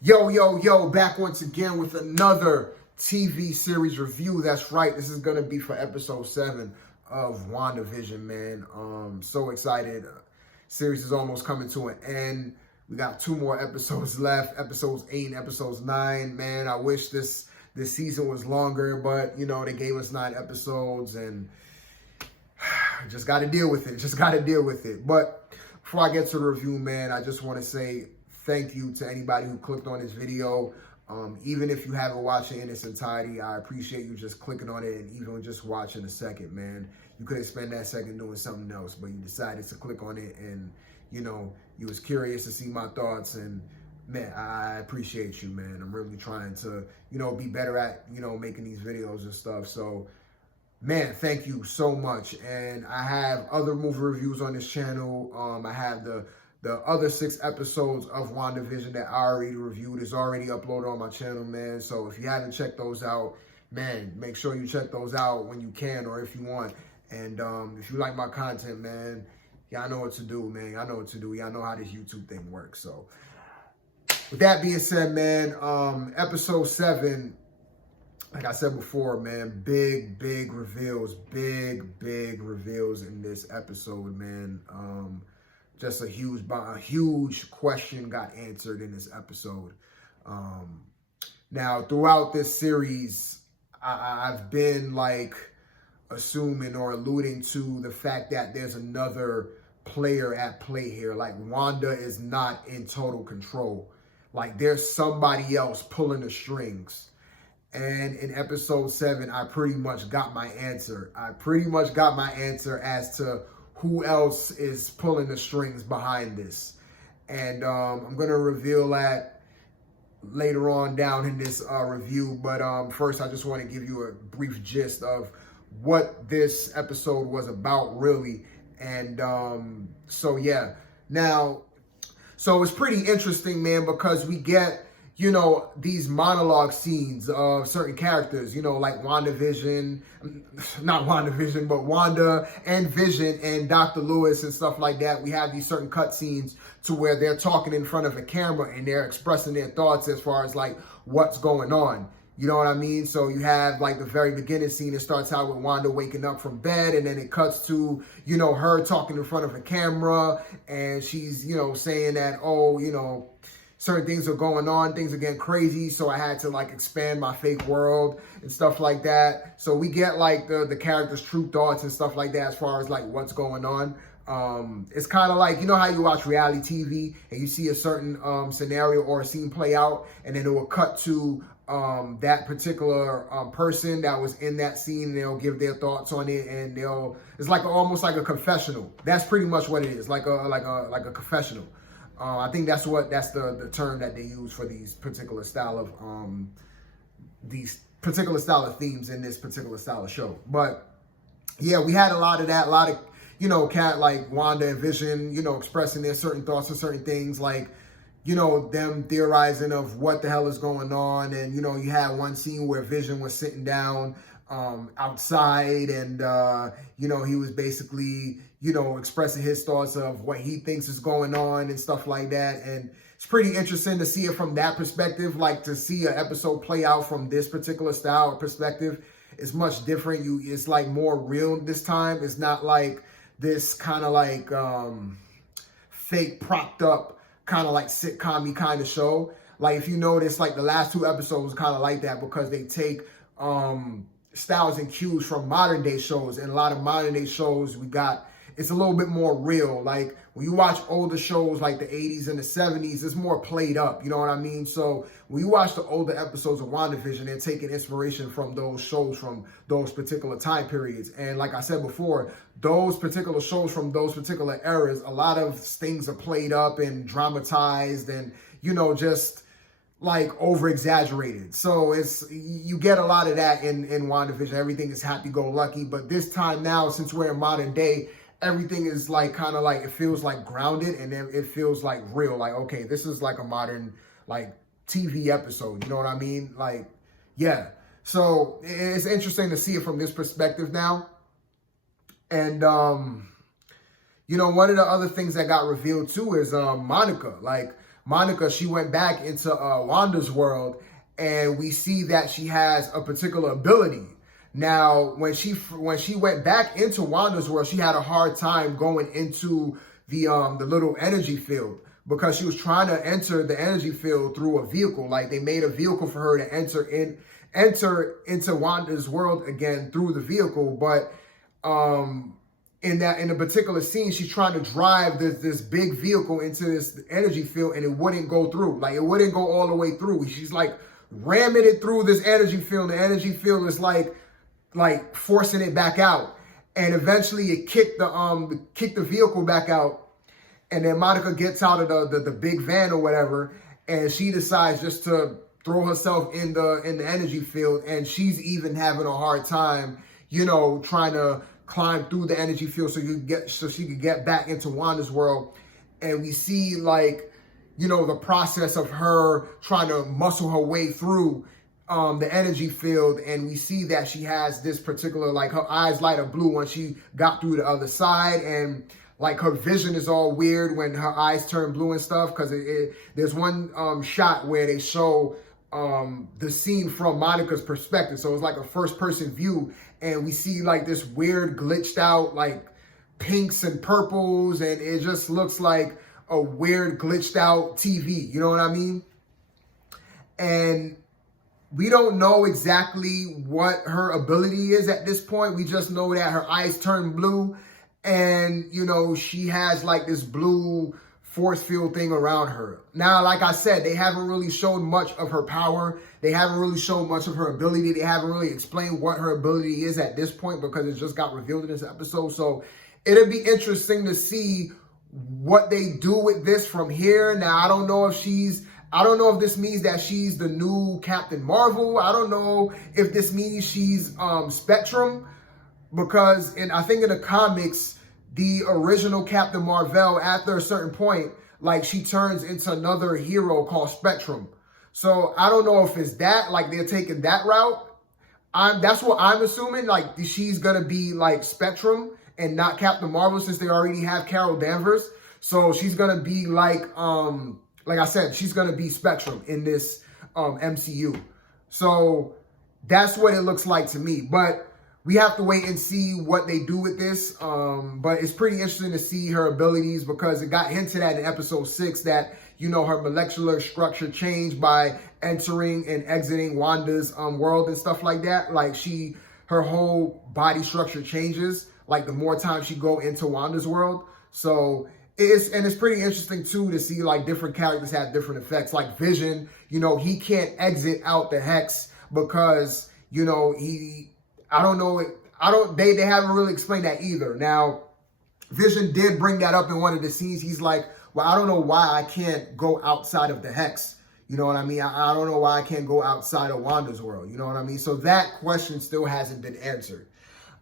Yo, back once again with another TV series review. That's right, this is gonna be for episode 7 of WandaVision, man. So excited. Series is almost coming to an end. We got 2 more episodes left, episodes 8 and episodes 9. Man, I wish this season was longer, but you know, they gave us 9 episodes and just got to deal with it. But before I get to the review, man, I just want to say thank you to anybody who clicked on this video. Even if you haven't watched it in its entirety, I appreciate you just clicking on it and even just watching a second, man. You could have spent that second doing something else, but you decided to click on it and, you know, you was curious to see my thoughts. And man, I appreciate you, man. I'm really trying to, you know, be better at, you know, making these videos and stuff. So, man, thank you so much. And I have other movie reviews on this channel. I have the other 6 episodes of WandaVision that I already reviewed is already uploaded on my channel, man. So if you haven't checked those out, man, make sure you check those out when you can or if you want. And if you like my content, man, y'all know what to do, man. Y'all know what to do. Y'all know how this YouTube thing works. So with that being said, man, episode 7, like I said before, man, big reveals, big reveals in this episode, man. Just a huge question got answered in this episode. Now, throughout this series, I've been like assuming or alluding to the fact that there's another player at play here. Like Wanda is not in total control. Like there's somebody else pulling the strings. And in episode 7, I pretty much got my answer. As to who else is pulling the strings behind this. And I'm going to reveal that later on down in this review. But first, I just want to give you a brief gist of what this episode was about, really. And so, yeah. Now, so it's pretty interesting, man, because we get, you know, these monologue scenes of certain characters, you know, like WandaVision, not WandaVision, but Wanda and Vision and Dr. Lewis and stuff like that. We have these certain cut scenes to where they're talking in front of a camera and they're expressing their thoughts as far as like what's going on. You know what I mean? So you have like the very beginning scene. It starts out with Wanda waking up from bed and then it cuts to, you know, her talking in front of a camera and she's, you know, saying that, oh, you know, certain things are going on, things are getting crazy, so I had to like expand my fake world and stuff like that. So we get like the character's true thoughts and stuff like that as far as like what's going on. It's kind of like, you know how you watch reality TV and you see a certain scenario or a scene play out and then it will cut to that particular person that was in that scene and they'll give their thoughts on it and it's like almost like a confessional. That's pretty much what it is, like a confessional. I think that's the term that they use for these particular style of themes in this particular style of show. But yeah, we had a lot of that, a lot of, you know, like Wanda and Vision, you know, expressing their certain thoughts on certain things, like, you know, them theorizing of what the hell is going on. And, you know, you had one scene where Vision was sitting down outside and, you know, he was basically, you know, expressing his thoughts of what he thinks is going on and stuff like that. And it's pretty interesting to see it from that perspective, like to see an episode play out from this particular style or perspective is much different. It's like more real this time. It's not like this kind of like fake propped up kind of like sitcom-y kind of show. Like if you notice, like the last 2 episodes kind of like that because they take styles and cues from modern day shows, and a lot of modern day shows it's a little bit more real. Like when you watch older shows like the 80s and the 70s, it's more played up, you know what I mean? So when you watch the older episodes of WandaVision, they're taking inspiration from those shows from those particular time periods. And like I said before, those particular shows from those particular eras, a lot of things are played up and dramatized and, you know, just like over exaggerated. So you get a lot of that in WandaVision. Everything is happy-go-lucky, but this time now, since we're in modern day, everything is like kind of like, it feels like grounded and then it feels like real. Like, okay, this is like a modern like TV episode. You know what I mean? Like, yeah. So it's interesting to see it from this perspective now. And, you know, one of the other things that got revealed too is Monica. Like Monica, she went back into Wanda's world, and we see that she has a particular ability. Now, when she went back into Wanda's world, she had a hard time going into the little energy field, because she was trying to enter the energy field through a vehicle. Like, they made a vehicle for her to enter into Wanda's world again through the vehicle. But in a particular scene, she's trying to drive this big vehicle into this energy field, and it wouldn't go through. Like, it wouldn't go all the way through. She's like ramming it through this energy field. The energy field is like forcing it back out, and eventually it kicked the vehicle back out. And then Monica gets out of the big van or whatever, and she decides just to throw herself in the energy field. And she's even having a hard time, trying to climb through the energy field so she could get back into Wanda's world. And we see, like, the process of her trying to muscle her way through the energy field. And we see that she has this particular, like, her eyes light up blue when she got through the other side, and like her vision is all weird when her eyes turn blue and stuff, because there's one shot where they show the scene from Monica's perspective. So it's like a first person view, and we see like this weird glitched out like pinks and purples, and it just looks like a weird glitched out TV. You know what I mean? And we don't know exactly what her ability is at this point. We just know that her eyes turn blue, and, she has like this blue force field thing around her. Now, like I said, they haven't really shown much of her power. They haven't really shown much of her ability. They haven't really explained what her ability is at this point, because it just got revealed in this episode. So it'll be interesting to see what they do with this from here. Now, I don't know if this means that she's the new Captain Marvel. I don't know if this means she's Spectrum, because I think in the comics, the original Captain Marvel, after a certain point, like, she turns into another hero called Spectrum. So I don't know if it's that, like, they're taking that route. That's what I'm assuming. Like, she's gonna be like Spectrum and not Captain Marvel, since they already have Carol Danvers. So she's gonna be like I said, she's gonna be Spectrum in this MCU. So that's what it looks like to me. But we have to wait and see what they do with this. But it's pretty interesting to see her abilities, because it got hinted at in episode 6 that, her molecular structure changed by entering and exiting Wanda's world and stuff like that. Like, her whole body structure changes, like, the more time she go into Wanda's world. So it's pretty interesting too to see, like, different characters have different effects. Like Vision, he can't exit out the hex because, they haven't really explained that either. Now, Vision did bring that up in one of the scenes. He's like, well, I don't know why I can't go outside of the hex. You know what I mean? I don't know why I can't go outside of Wanda's world. You know what I mean? So that question still hasn't been answered.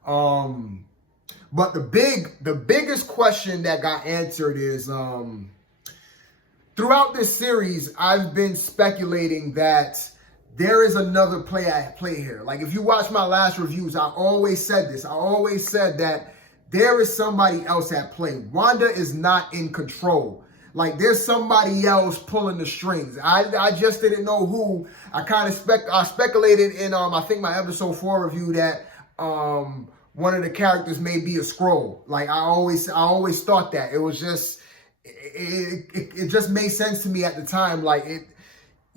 But the biggest question that got answered is, throughout this series, I've been speculating that there is another player at play here. Like, if you watch my last reviews, I always said this. I always said that there is somebody else at play. Wanda is not in control. Like, there's somebody else pulling the strings. I just didn't know who. I speculated in I think my episode 4 review that one of the characters may be a Skrull. Like, I always thought that. It was just it just made sense to me at the time. Like,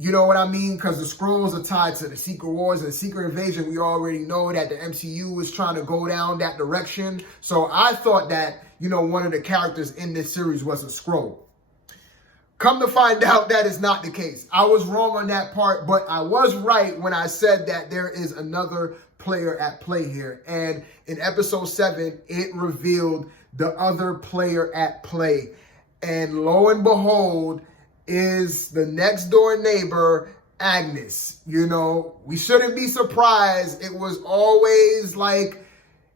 you know what I mean? Because the Skrulls are tied to the Secret Wars and the Secret Invasion. We already know that the MCU was trying to go down that direction. So I thought that, one of the characters in this series was a Skrull. Come to find out that is not the case. I was wrong on that part, but I was right when I said that there is another player at play here. And in episode 7, it revealed the other player at play. And lo and behold, is the next door neighbor, Agnes. We shouldn't be surprised. It was always like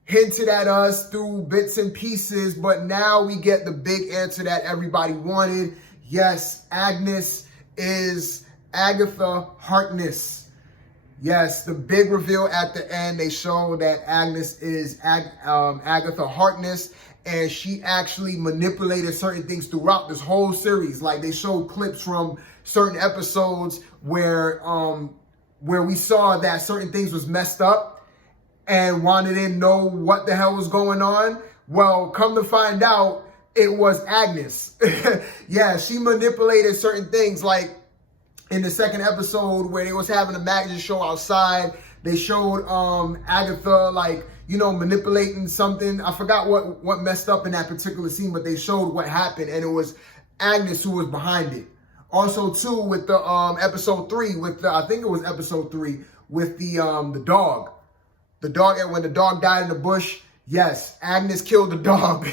hinted at us through bits and pieces, but now we get the big answer that everybody wanted. Yes, Agnes is Agatha Harkness. Yes, the big reveal at the end, they show that Agnes is Agatha Harkness, and she actually manipulated certain things throughout this whole series. Like, they showed clips from certain episodes where we saw that certain things was messed up and Wanda didn't know what the hell was going on. Well, come to find out, it was Agnes. Yeah, she manipulated certain things. Like in the second episode where they was having a magic show outside, they showed Agatha, like, you know, manipulating something. I forgot what messed up in that particular scene, but they showed what happened, and it was Agnes who was behind it. Also, too, with the episode 3, with the, I think it was episode 3, with the dog. The dog, and when the dog died in the bush, yes, Agnes killed the dog.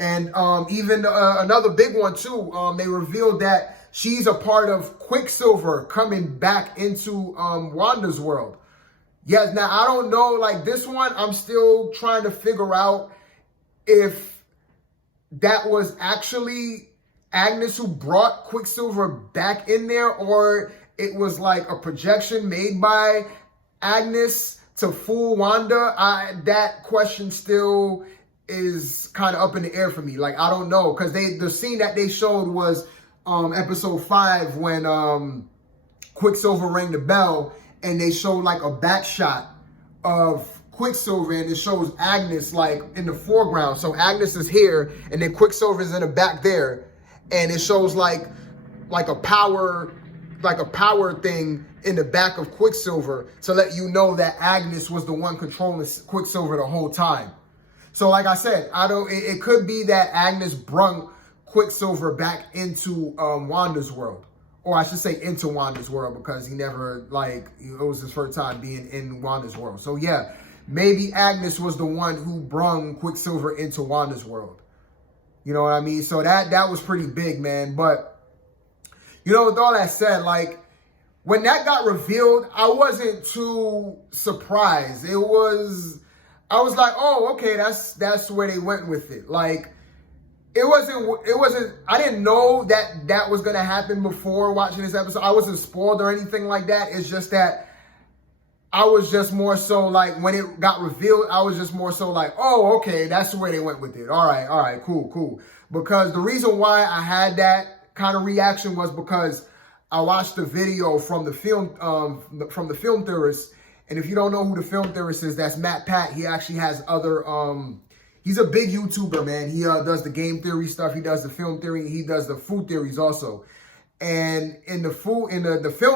And even another big one, too, they revealed that she's a part of Quicksilver coming back into Wanda's world. Yes, now, I don't know, like, this one, I'm still trying to figure out if that was actually Agnes who brought Quicksilver back in there, or it was like a projection made by Agnes to fool Wanda. That question still is kind of up in the air for me. Like, I don't know, because the scene that they showed was episode 5 when Quicksilver rang the bell, and they showed like a back shot of Quicksilver, and it shows Agnes like in the foreground. So Agnes is here, and then Quicksilver is in the back there, and it shows like a power thing in the back of Quicksilver to let you know that Agnes was the one controlling Quicksilver the whole time. So like I said, it could be that Agnes brung Quicksilver back into Wanda's world. Or I should say into Wanda's world, because he never, like, it was his first time being in Wanda's world. So yeah, maybe Agnes was the one who brung Quicksilver into Wanda's world. You know what I mean? So that was pretty big, man. But, you know, with all that said, like, when that got revealed, I wasn't too surprised. I was like, oh, okay, that's where they went with it. Like, it wasn't, I didn't know that was going to happen before watching this episode. I wasn't spoiled or anything like that. It's just that I was just more so like, when it got revealed, I was just more so like, oh, okay, that's where they went with it. All right, cool. Because the reason why I had that kind of reaction was because I watched the video from the film theorist. And if you don't know who the film theorist is, that's Matt Pat. He actually has other, he's a big YouTuber, man. He does the game theory stuff. He does the film theory. He does the food theories also. And in the film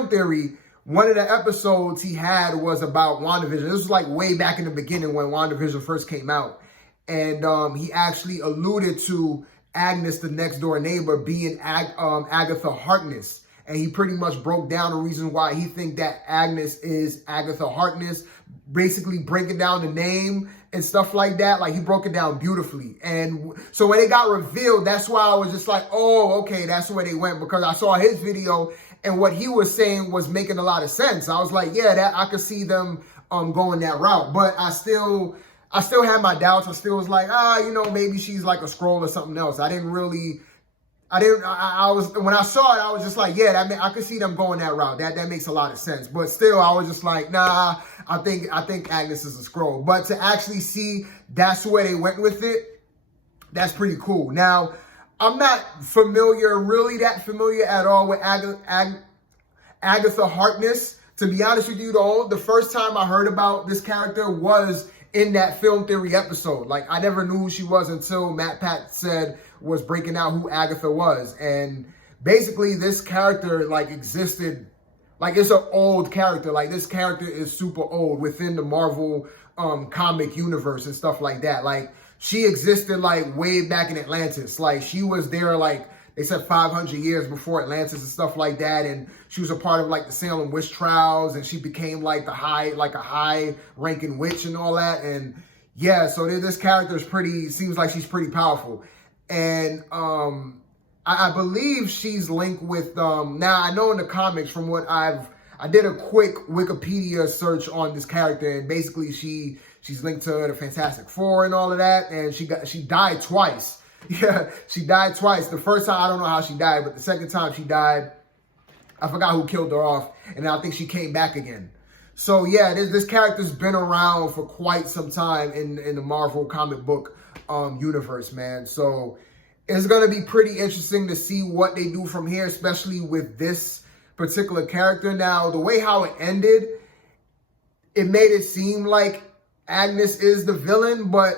theory, one of the episodes he had was about WandaVision. This was like way back in the beginning when WandaVision first came out. And he actually alluded to Agnes, the next door neighbor, being Agatha Harkness. And he pretty much broke down the reason why he think that Agnes is Agatha Harkness, basically breaking down the name and stuff like that. Like, he broke it down beautifully. And so when it got revealed, that's why I was just like, oh, okay, that's where they went, because I saw his video and what he was saying was making a lot of sense. I was like, yeah, I could see them going that route. But I still had my doubts. I still was like, you know, maybe she's like a Skrull or something else. I was, when I saw it, I was just like, yeah, I could see them going that route. That makes a lot of sense. But still, I was just like, nah, I think Agnes is a Skrull. But to actually see that's where they went with it, that's pretty cool. Now, I'm not really that familiar at all with Agatha Harkness. To be honest with you, though, the first time I heard about this character was in that film theory episode. Like, I never knew who she was until Matt Pat was breaking out who Agatha was. And basically this character like existed, like, it's an old character. Like, this character is super old within the Marvel comic universe and stuff like that. Like, she existed like way back in Atlantis. Like, she was there, like, they said 500 years before Atlantis and stuff like that. And she was a part of like the Salem witch trials, and she became like a high ranking witch and all that. And yeah, so this character seems like she's pretty powerful. And I believe she's linked with, now I know in the comics from what I did a quick Wikipedia search on this character, and basically she's linked to the Fantastic Four and all of that, and she died twice. Yeah, she died twice. The first time, I don't know how she died, but the second time she died, I forgot who killed her off, and I think she came back again. So yeah, this character's been around for quite some time in the Marvel comic book universe, man. So it's going to be pretty interesting to see what they do from here, especially with this particular character. Now, the way how it ended, it made it seem like Agnes is the villain, but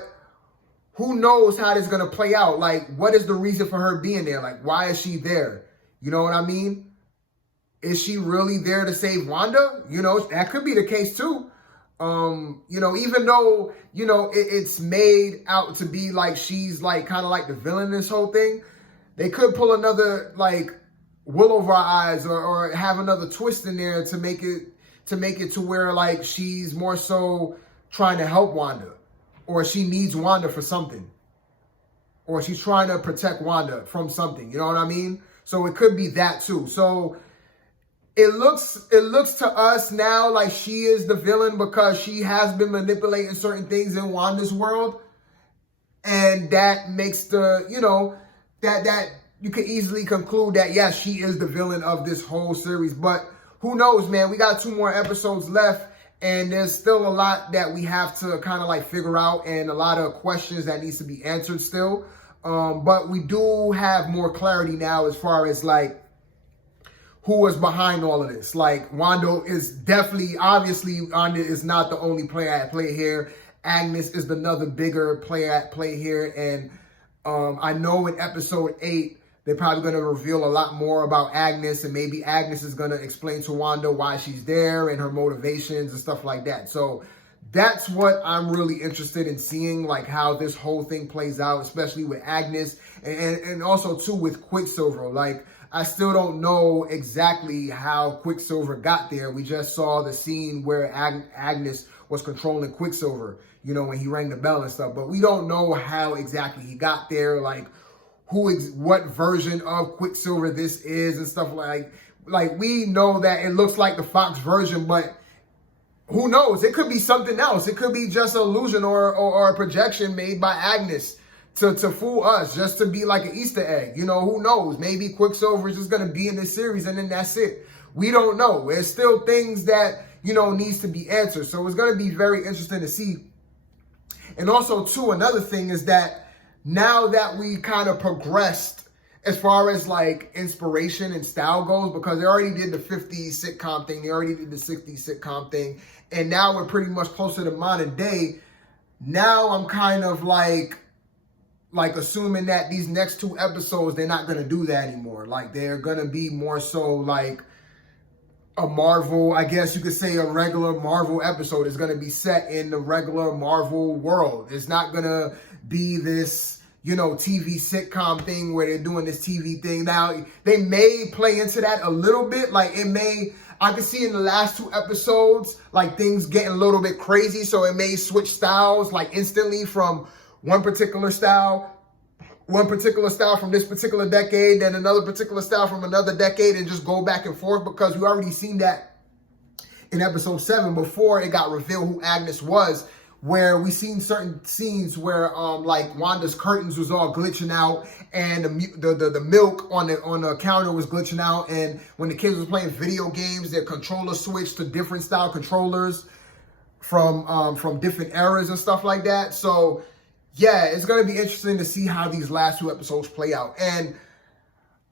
who knows how this is going to play out? Like, what is the reason for her being there? Like, why is she there? You know what I mean? Is she really there to save Wanda? You know, that could be the case too. You know, even though, you know, it's made out to be like she's like kind of like the villain in this whole thing, they could pull another like wool over our eyes or have another twist in there to make it to where like she's more so trying to help Wanda, or she needs Wanda for something, or she's trying to protect Wanda from something. You know what I mean? So it could be that too. So it looks to us now like she is the villain because she has been manipulating certain things in Wanda's world. And that makes the, you know, that you can easily conclude that, yes, she is the villain of this whole series. But who knows, man? We got 2 more episodes left, and there's still a lot that we have to kind of like figure out and a lot of questions that needs to be answered still. But we do have more clarity now as far as like who is behind all of this. Like, Wanda is definitely, obviously, Wanda is not the only player at play here. Agnes is another bigger player at play here. And I know in episode 8, they're probably going to reveal a lot more about Agnes. And maybe Agnes is going to explain to Wanda why she's there and her motivations and stuff like that. So that's what I'm really interested in seeing, like how this whole thing plays out, especially with Agnes and also, too, with Quicksilver. Like, I still don't know exactly how Quicksilver got there. We just saw the scene where Agnes was controlling Quicksilver, you know, when he rang the bell and stuff. But we don't know how exactly he got there, like what version of Quicksilver this is and stuff like we know that it looks like the Fox version, but who knows? It could be something else. It could be just an illusion or a projection made by Agnes to fool us, just to be like an Easter egg. You know, who knows? Maybe Quicksilver is just going to be in this series and then that's it. We don't know. There's still things that, you know, needs to be answered. So it's going to be very interesting to see. And also, too, another thing is that now that we kind of progressed as far as like inspiration and style goes, because they already did the 50s sitcom thing, they already did the 60s sitcom thing, and now we're pretty much closer to modern day. Now I'm kind of like assuming that these next 2 episodes, they're not going to do that anymore. Like, they're going to be more so like a Marvel, I guess you could say a regular Marvel episode is going to be set in the regular Marvel world. It's not going to be this, you know, TV sitcom thing where they're doing this TV thing. Now, they may play into that a little bit. Like, I could see in the last 2 episodes, like, things getting a little bit crazy. So it may switch styles, like, instantly from one particular style from this particular decade, then another particular style from another decade, and just go back and forth, because we already seen that in episode 7 before it got revealed who Agnes was, where we seen certain scenes where like Wanda's curtains was all glitching out, and the milk on the counter was glitching out, and when the kids was playing video games, their controller switched to different style controllers from different eras and stuff like that. So yeah, it's going to be interesting to see how these last 2 episodes play out. And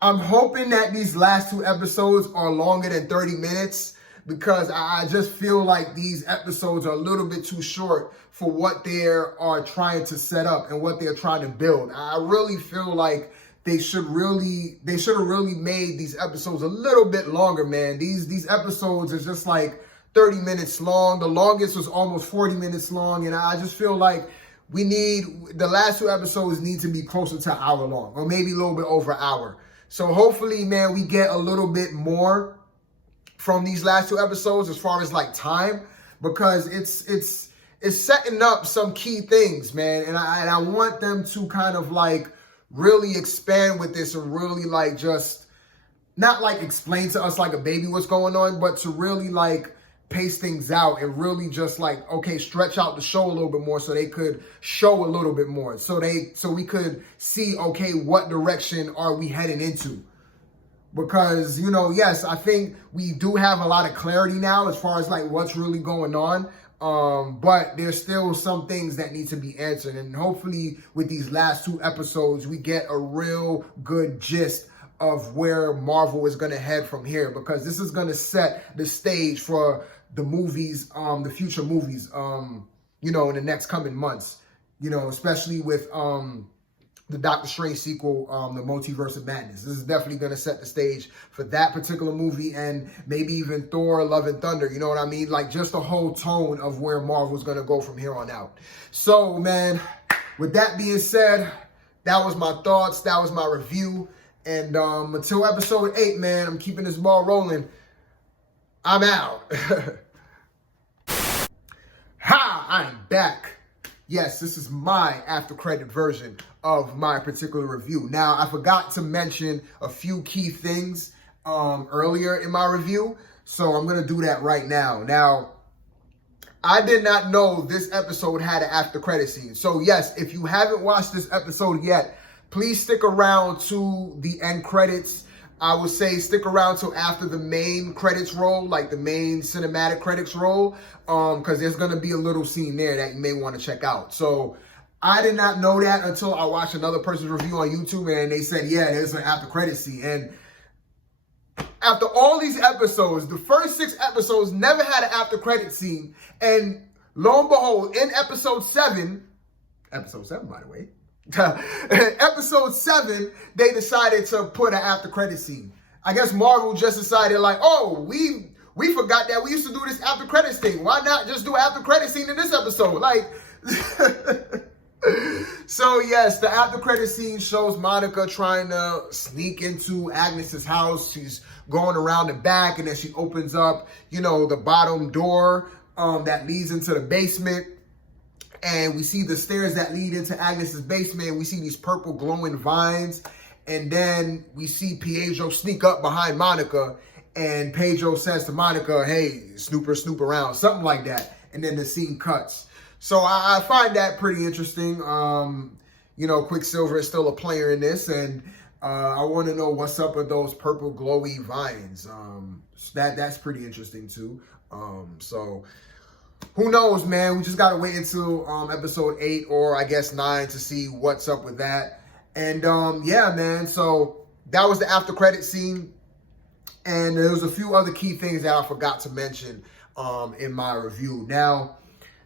I'm hoping that these last 2 episodes are longer than 30 minutes, because I just feel like these episodes are a little bit too short for what they are trying to set up and what they're trying to build. I really feel like they should have really made these episodes a little bit longer, man. These episodes are just like 30 minutes long. The longest was almost 40 minutes long. And I just feel like the last 2 episodes need to be closer to an hour long, or maybe a little bit over an hour. So hopefully, man, we get a little bit more from these last 2 episodes as far as like time, because it's setting up some key things, man. And I want them to kind of like really expand with this and really like just not like explain to us like a baby what's going on, but to really like pace things out and really just like, okay, stretch out the show a little bit more so they could show a little bit more. So we could see, okay, what direction are we heading into? Because, you know, yes, I think we do have a lot of clarity now as far as like what's really going on. But there's still some things that need to be answered. And hopefully with these last 2 episodes, we get a real good gist of where Marvel is going to head from here, because this is going to set the stage for the movies, the future movies, you know, in the next coming months, you know, especially with the Doctor Strange sequel, the Multiverse of Madness. This is definitely going to set the stage for that particular movie, and maybe even Thor, Love and Thunder. You know what I mean? Like, just the whole tone of where Marvel's going to go from here on out. So, man, with that being said, that was my thoughts. That was my review. And until episode 8, man, I'm keeping this ball rolling. I'm out. Ha! I'm back. Yes, this is my after credit version of my particular review. Now, I forgot to mention a few key things earlier in my review, so I'm going to do that right now. Now, I did not know this episode had an after credit scene. So, yes, if you haven't watched this episode yet, please stick around to the end credits. I would say stick around till after the main credits roll, like the main cinematic credits roll, because there's going to be a little scene there that you may want to check out. So I did not know that until I watched another person's review on YouTube, and they said, yeah, there's an after credit scene. And after all these episodes, the first 6 episodes never had an after credit scene. And lo and behold, in episode 7, by the way, episode 7, they decided to put an after credit scene. I guess Marvel just decided, like, oh, we forgot that we used to do this after credits thing. Why not just do an after credit scene in this episode? Like, so yes, the after credit scene shows Monica trying to sneak into Agnes's house. She's going around the back, and then she opens up, you know, the bottom door that leads into the basement. And we see the stairs that lead into Agnes's basement. We see these purple glowing vines. And then we see Pietro sneak up behind Monica. And Pedro says to Monica, hey, snoop around, something like that. And then the scene cuts. So I find that pretty interesting. You know, Quicksilver is still a player in this. And I want to know what's up with those purple glowy vines. That's pretty interesting too. So who knows, man? We just got to wait until episode 8 or I guess 9 to see what's up with that. And yeah, man. So that was the after credit scene. And there was a few other key things that I forgot to mention in my review. Now,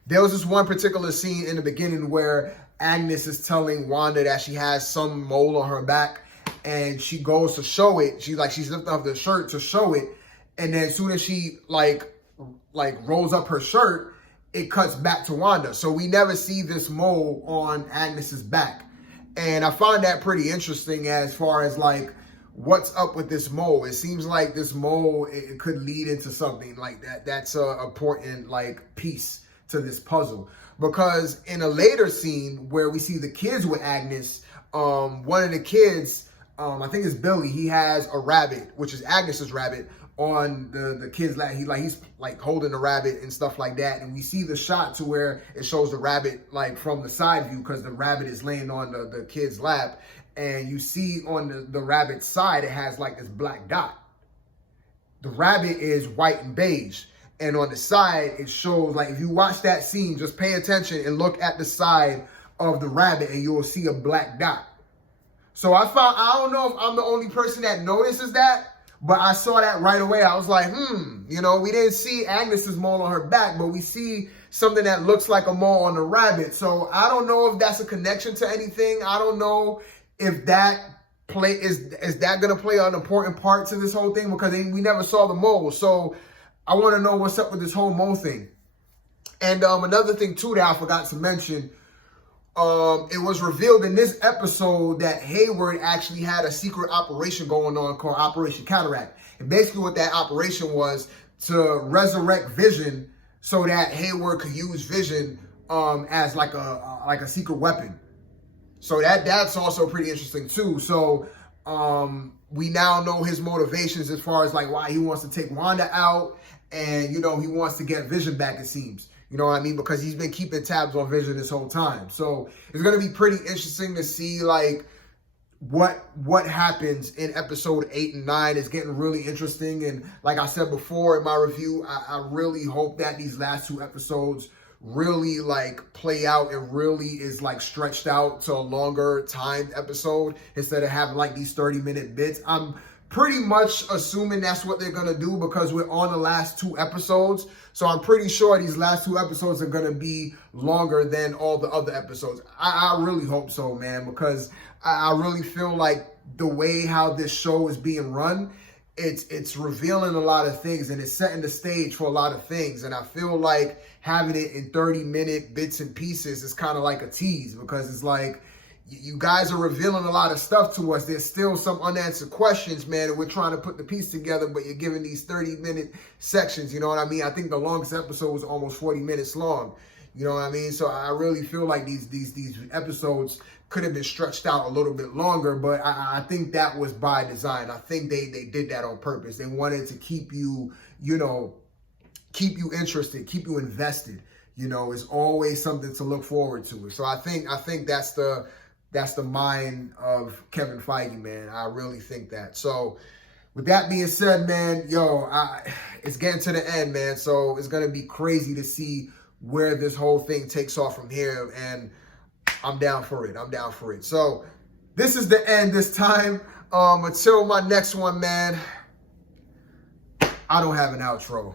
there was this one particular scene in the beginning where Agnes is telling Wanda that she has some mole on her back, and she goes to show it. She's lifting up the shirt to show it. And then as soon as she like rolls up her shirt, it cuts back to Wanda. So we never see this mole on Agnes's back. And I find that pretty interesting as far as like, what's up with this mole? It seems like this mole, it could lead into something like that. That's a important like piece to this puzzle. Because in a later scene where we see the kids with Agnes, one of the kids, I think it's Billy, he has a rabbit, which is Agnes's rabbit, on the kid's lap. He's like holding the rabbit and stuff like that. And we see the shot to where it shows the rabbit like from the side view, because the rabbit is laying on the kid's lap. And you see on the rabbit's side, it has like this black dot. The rabbit is white and beige. And on the side, it shows, like, if you watch that scene, just pay attention and look at the side of the rabbit and you'll see a black dot. So I don't know if I'm the only person that notices that, but I saw that right away. I was like, you know, we didn't see Agnes's mole on her back, but we see something that looks like a mole on the rabbit. So I don't know if that's a connection to anything. I don't know if that is that going to play an important part to this whole thing, because we never saw the mole. So I want to know what's up with this whole mole thing. And another thing too that I forgot to mention, it was revealed in this episode that Hayward actually had a secret operation going on called Operation Cataract. And basically what that operation was to resurrect Vision so that Hayward could use Vision as like a secret weapon. So that's also pretty interesting too. So we now know his motivations as far as like why he wants to take Wanda out, and you know, he wants to get Vision back, it seems. You know what I mean? Because he's been keeping tabs on Vision this whole time. So it's going to be pretty interesting to see like what happens in episode 8 and 9 is getting really interesting. And like I said before in my review, I really hope that these last 2 episodes really like play out and really is like stretched out to a longer timed episode instead of having like these 30-minute bits. I'm pretty much assuming that's what they're gonna do because we're on the last 2 episodes. So I'm pretty sure these last 2 episodes are gonna be longer than all the other episodes. I really hope so, man, because I really feel like the way how this show is being run, it's revealing a lot of things and it's setting the stage for a lot of things. And I feel like having it in 30-minute bits and pieces is kind of like a tease because it's like, you guys are revealing a lot of stuff to us. There's still some unanswered questions, man, and we're trying to put the piece together, but you're giving these 30-minute sections, you know what I mean? I think the longest episode was almost 40 minutes long, you know what I mean? So I really feel like these episodes could have been stretched out a little bit longer, but I think that was by design. I think they did that on purpose. They wanted to keep you, you know, keep you interested, keep you invested. You know, it's always something to look forward to. So I think that's the mind of Kevin Feige, man. I really think that. So with that being said, man, it's getting to the end, man. So it's going to be crazy to see where this whole thing takes off from here. And I'm down for it. I'm down for it. So this is the end this time. Until my next one, man, I don't have an outro.